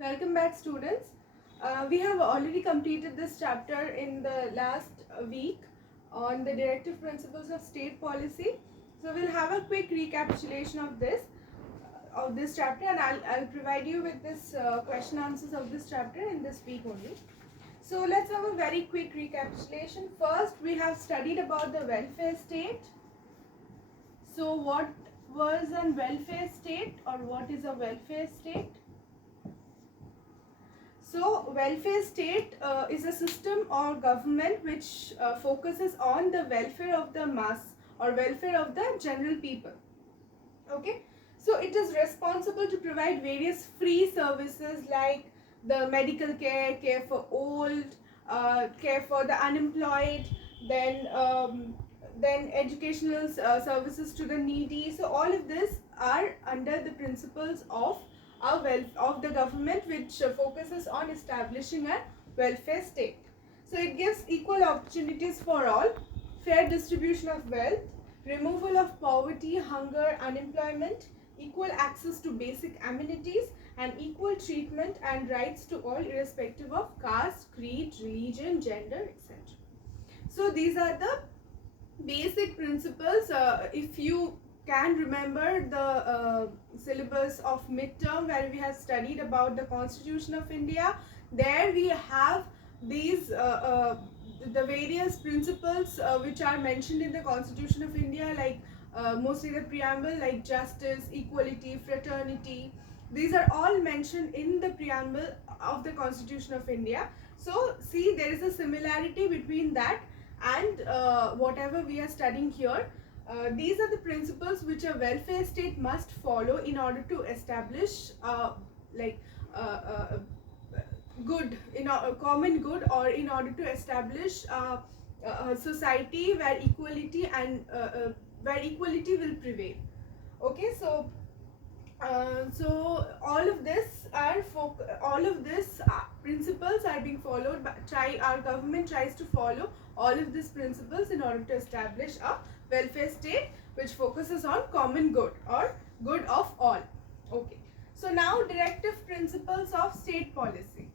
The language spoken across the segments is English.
Welcome back, students. We have already completed this chapter in the last week on the directive principles of state policy. So we'll have a quick recapitulation of this chapter, and I'll provide you with this question answers of this chapter in this week only. So let's have a very quick recapitulation. First, we have studied about the welfare state. So what was a welfare state, or what is a welfare state? So, welfare state is a system or government which focuses on the welfare of the mass or welfare of the general people. Okay, so it is responsible to provide various free services like the medical care, care for old, care for the unemployed, then educational services to the needy. So all of this are under the principles of of the government, which focuses on establishing a welfare state. So it gives equal opportunities for all, fair distribution of wealth, removal of poverty, hunger, unemployment, equal access to basic amenities, and equal treatment and rights to all irrespective of caste, creed, religion, gender, etc. So these are the basic principles. If you can remember the syllabus of midterm, where we have studied about the Constitution of India, there we have these the various principles which are mentioned in the Constitution of India, like mostly the preamble, like justice, equality, fraternity. These are all mentioned in the preamble of the Constitution of India. So see, there is a similarity between that and whatever we are studying here. These are the principles which a welfare state must follow in order to establish like uh, good, in a common good, or in order to establish a society where equality will prevail. Okay, so all of this principles are being followed by our government tries to follow all of these principles in order to establish a welfare state which focuses on common good or good of all. Okay, so now directive principles of state policy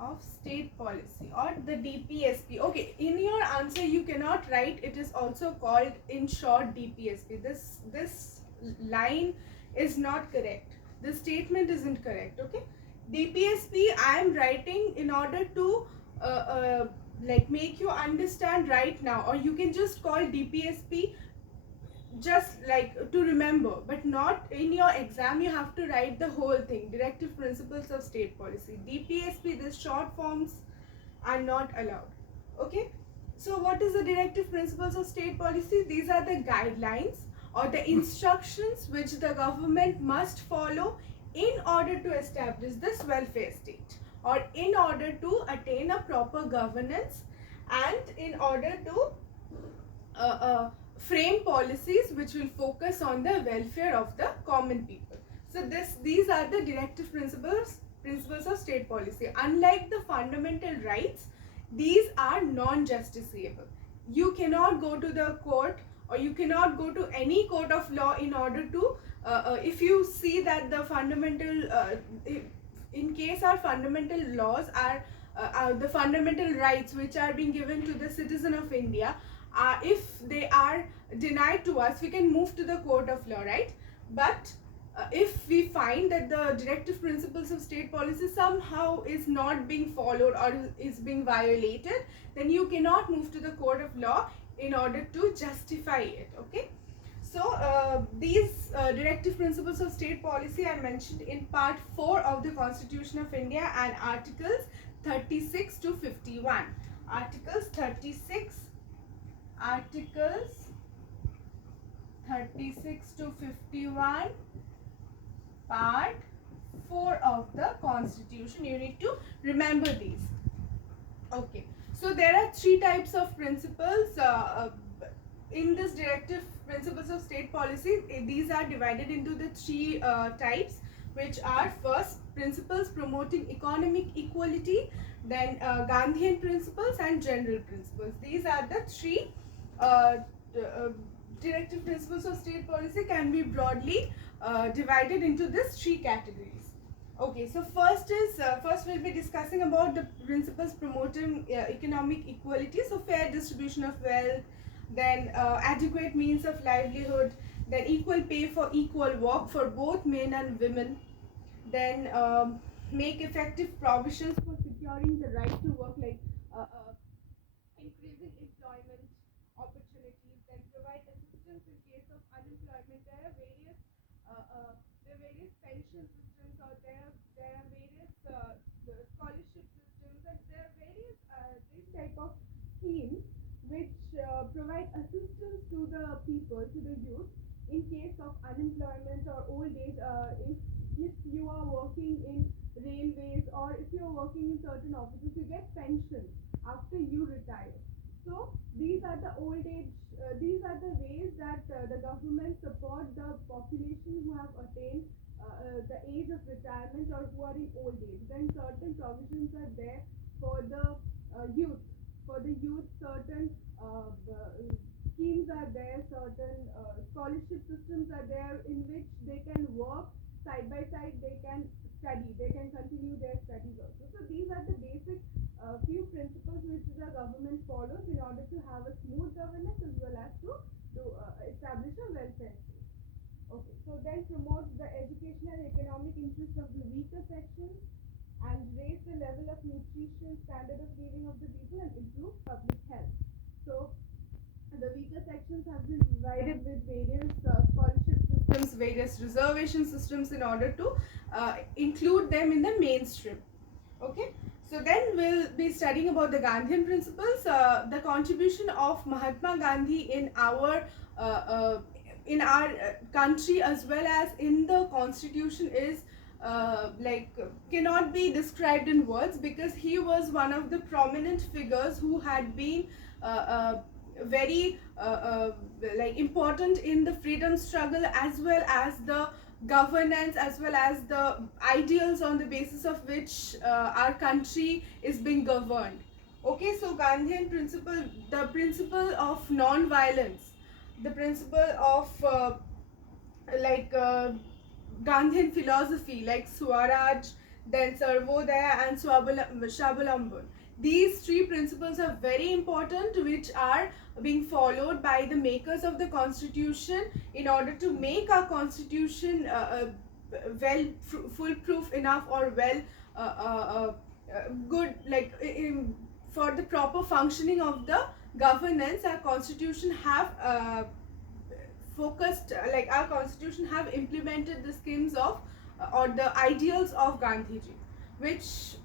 or the DPSP. Okay, in your answer you cannot write it is also called in short DPSP. This line is not correct. The statement isn't correct. Okay, DPSP I am writing in order to like make you understand right now, or you can just call DPSP just like to remember, but not in your exam. You have to write the whole thing, directive principles of state policy, DPSP. The short forms are not allowed. Okay, so what is the directive principles of state policy? These are the guidelines or the instructions which the government must follow in order to establish this welfare state, or in order to attain a proper governance, and in order to frame policies which will focus on the welfare of the common people. So these are the directive principles of state policy. Unlike the fundamental rights, these are non-justiciable. You cannot go to the court, or you cannot go to any court of law in order to if you see that the fundamental in case our fundamental laws are the fundamental rights which are being given to the citizen of India, if they are denied to us, we can move to the court of law, right? But if we find that the directive principles of state policy somehow is not being followed or is being violated, then you cannot move to the court of law in order to justify it. Okay, so these directive principles of state policy are mentioned in part 4 of the Constitution of India and articles 36 to 51. Articles 36 to 51, part 4 of the Constitution. You need to remember these. Okay, so there are 3 types of principles in this directive principles of state policy. These are divided into the 3 types, which are: first, principles promoting economic equality, then Gandhian principles, and general principles. These are the 3 directive principles of state policy can be broadly divided into these 3 categories. Okay, so first we'll be discussing about the principles promoting economic equality. So fair distribution of wealth, then adequate means of livelihood, then equal pay for equal work for both men and women, then make effective provisions for securing the right to work, like increasing employment opportunities, then provide assistance in case of unemployment. Uh, uh, there are various pension systems, or there are various scholarship systems, and there are various these type of schemes which provide assistance to the people, to the youth, in case of unemployment or old age. If you are working in railways, or if you are working in certain offices, you get pension after you retire. So these are the old age. These are the ways that the government support the population who have attained the age of retirement, or who are in old age. Then certain provisions are there for the youth. For the youth, certain schemes are there. Certain scholarship systems are there in which they can work side by side. They can study. They can continue their studies also. So these are the basic few principles which the government follows in order to have a smooth governance, as well as to establish a welfare state. Okay, so then promote the educational and economic interests of the weaker sections, and raise the level of nutrition, standard of living of the people, and improve public health. So the weaker sections have been provided with various scholarship systems, various reservation systems, in order to include them in the mainstream. Okay, so then we'll be studying about the Gandhian principles. The contribution of Mahatma Gandhi uh, uh, in our country, as well as in the constitution, is like cannot be described in words, because he was one of the prominent figures who had been uh, very like important in the freedom struggle, as well as the governance, as well as the ideals on the basis of which our country is being governed. Okay, so Gandhian principle, the principle of non-violence, the principle of like Gandhian philosophy, like Swaraj, then Sarvodaya, and Swabhalamban. These three principles are very important, which are being followed by the makers of the constitution in order to make our constitution well foolproof enough, or well uh, uh, good, like for the proper functioning of the governance. Our constitution have focused like our constitution have implemented the schemes of or the ideals of Gandhiji, which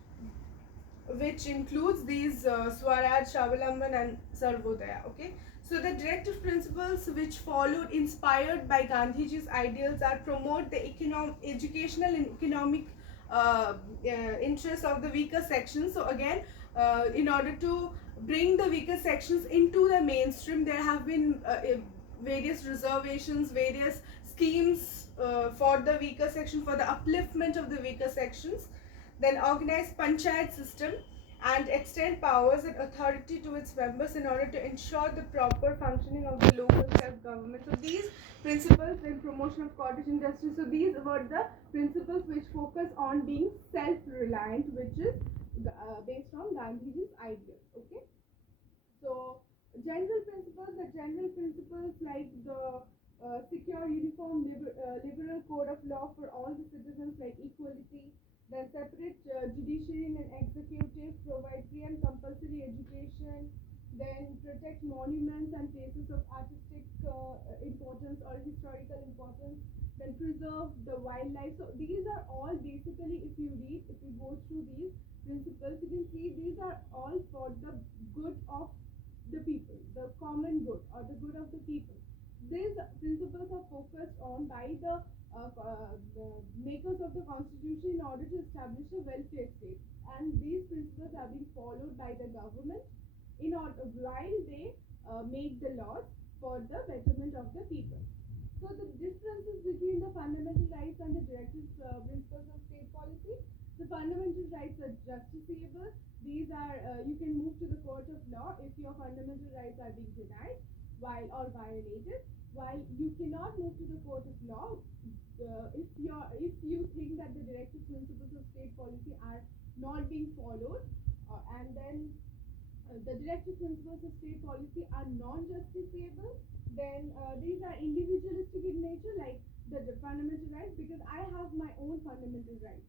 includes these Swaraj, Shavalamban, and Sarvodaya. Okay, so the directive principles which followed, inspired by Gandhiji's ideals, are promote the educational and economic interests of the weaker sections. So again, in order to bring the weaker sections into the mainstream, there have been various reservations, various schemes for the weaker section, for the upliftment of the weaker sections. Then organize panchayat system and extend powers and authority to its members in order to ensure the proper functioning of the local self-government. So these principles in promotion of cottage industry, so these were the principles which focus on being self-reliant, which is based on Gandhiji's ideas. Okay, so the general principles, like the secure, uniform, liberal code of law for all the citizens, like equality, then separate judiciary and executive, provide free and compulsory education, then protect monuments and places of artistic importance or historical importance, then preserve the wildlife. So these are all basically, if you go through these principles, you can see these are all for the good of the people, the common good, or the good of the people. These principles are focused on by the makers of the constitution in order to establish a welfare state, and these principles are being followed by the government in order while they make the laws for the betterment of the people. So the differences between the fundamental rights and the directive principles of state policy. The fundamental rights are justiciable. These are you can move to the court of law if your fundamental rights are being denied while or violated. While you cannot move to the court of law if you think that the directive principles not being followed, and then the directive principles of state policy are non-justiciable, then these are individualistic in nature, like the fundamental rights, because I have my own fundamental rights.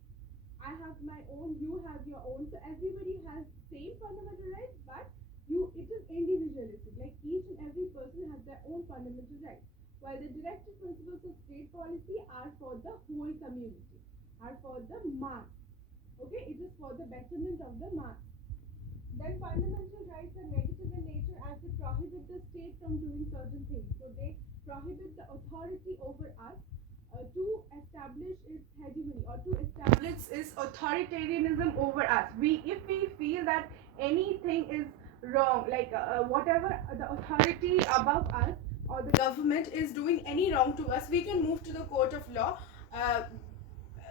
I have my own, you have your own. So everybody has same fundamental rights, but it is individualistic. Like each and every person has their own fundamental rights. While the directive principles of state policy are for the whole community, are for the mass. Okay, it is for the betterment of the mass. Then fundamental rights are negative in nature as they prohibit the state from doing certain things. So they prohibit the authority over us to establish its hegemony or to establish its authoritarianism over us. If we feel that anything is wrong, like whatever the authority above us or the government is doing any wrong to us, we can move to the court of law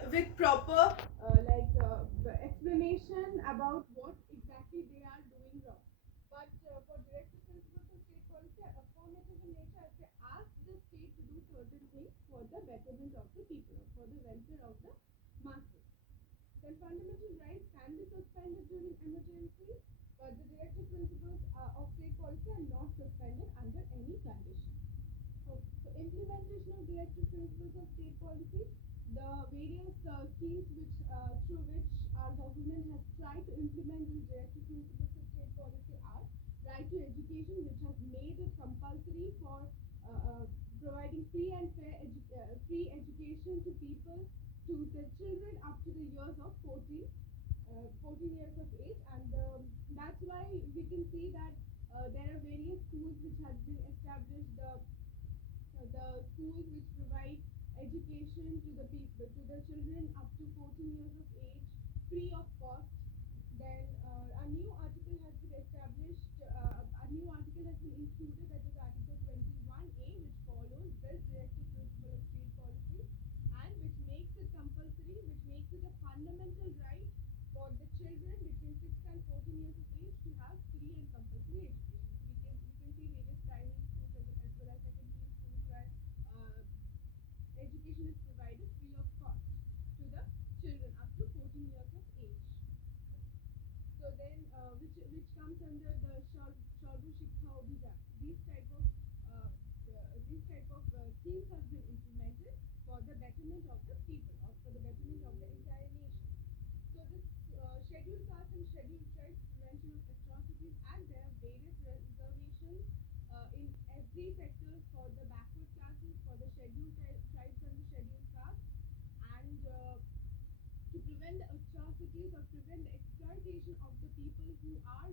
with proper explanation about what exactly they are doing wrong. But for directive principles of state policy are affirmative in nature as they ask the state to do certain things for the betterment of the people, for the welfare of the masses. Then fundamental rights can be suspended during emergency, but the directive principles of state policy are not suspended under any condition. So implementation of directive principles of state policy, the various schemes through which our government has tried to implement these directive principles of state policy are right to education, which has made it compulsory for providing free and fair free education to people, to the children up to the years of 14 years of age, and that's why we can see that there are various schools which have been established. The schools which provide education to the people, to the children up to 14 years of age, free of cost. Then a new article has been established, a new article has been included, that is Article 21A, which follows this directive principle of state policy and which makes it compulsory, which makes it a fundamental right for the children between 6 and 14 years of age to have free and compulsory education. So we can see various primary schools as well as secondary schools where education is provided free of cost to the children up to 14 years of age. So then, which comes under the Sarva Shiksha Abhiyan. These type of schemes have been implemented for the betterment of the people or for the betterment of the entire nation. So this scheduled caste and scheduled tribes prevention of atrocities, and there are various reservations in every sector for the backward classes, for the scheduled tribes and the scheduled castes, and to prevent the atrocities or prevent the exploitation of the people who are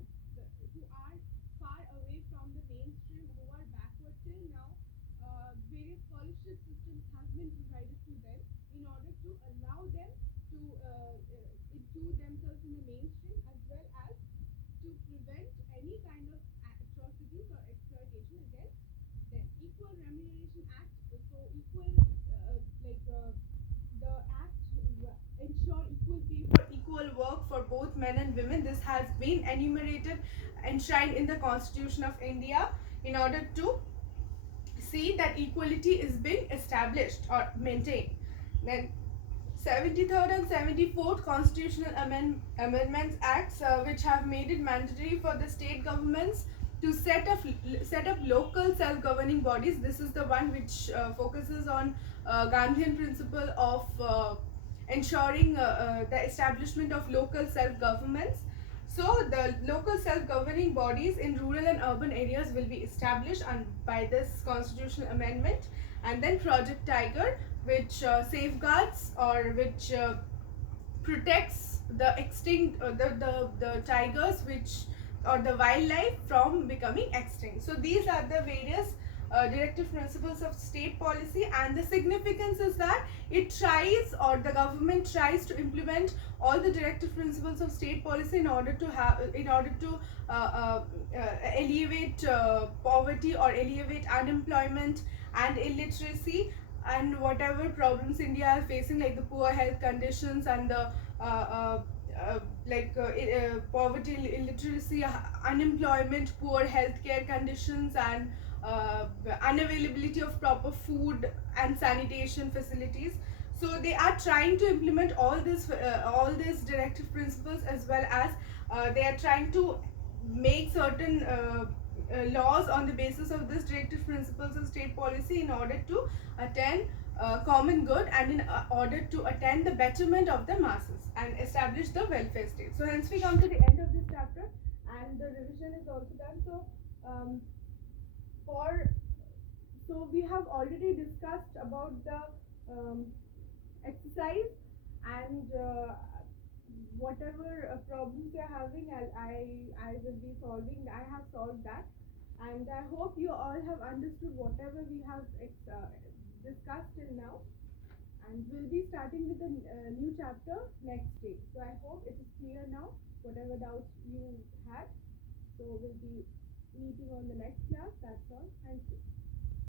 far away from the mainstream, who are backward till now. Various scholarship systems have been provided to them in order to allow them to include themselves in the mainstream, as well as to prevent any kind of atrocities or exploitation against them. Equal Remuneration Act, so equal the act ensure equal pay for equal work for both men and women. This has been enumerated, enshrined in the Constitution of India in order to see that equality is being established or maintained. Then 73rd and 74th Constitutional Amendments Acts, which have made it mandatory for the state governments to set up local self-governing bodies. This is the one which focuses on Gandhian principle of ensuring the establishment of local self-governments. So the local self-governing bodies in rural and urban areas will be established by this constitutional amendment. And then Project Tiger, which safeguards or which protects the extinct the tigers which or the wildlife from becoming extinct. So these are the various directive principles of state policy, and the significance is that it tries, or the government tries, to implement all the directive principles of state policy in order to alleviate poverty or alleviate unemployment and illiteracy and whatever problems India is facing, like the poor health conditions and the poverty, illiteracy, unemployment, poor healthcare conditions, and unavailability of proper food and sanitation facilities. So they are trying to implement all these directive principles, as well as they are trying to make certain laws on the basis of this directive principles of state policy in order to attain common good, and in order to attain the betterment of the masses and establish the welfare state. So hence we come to the end of this chapter, and the revision is also done. So for so we have already discussed about the exercise, and whatever problems you're having, I will be solving. I have solved that, and I hope you all have understood whatever we have discussed till now. And we'll be starting with a new chapter next day. So I hope it is clear now, whatever doubts you had. So we'll be meeting on the next class. That's all. Thank you.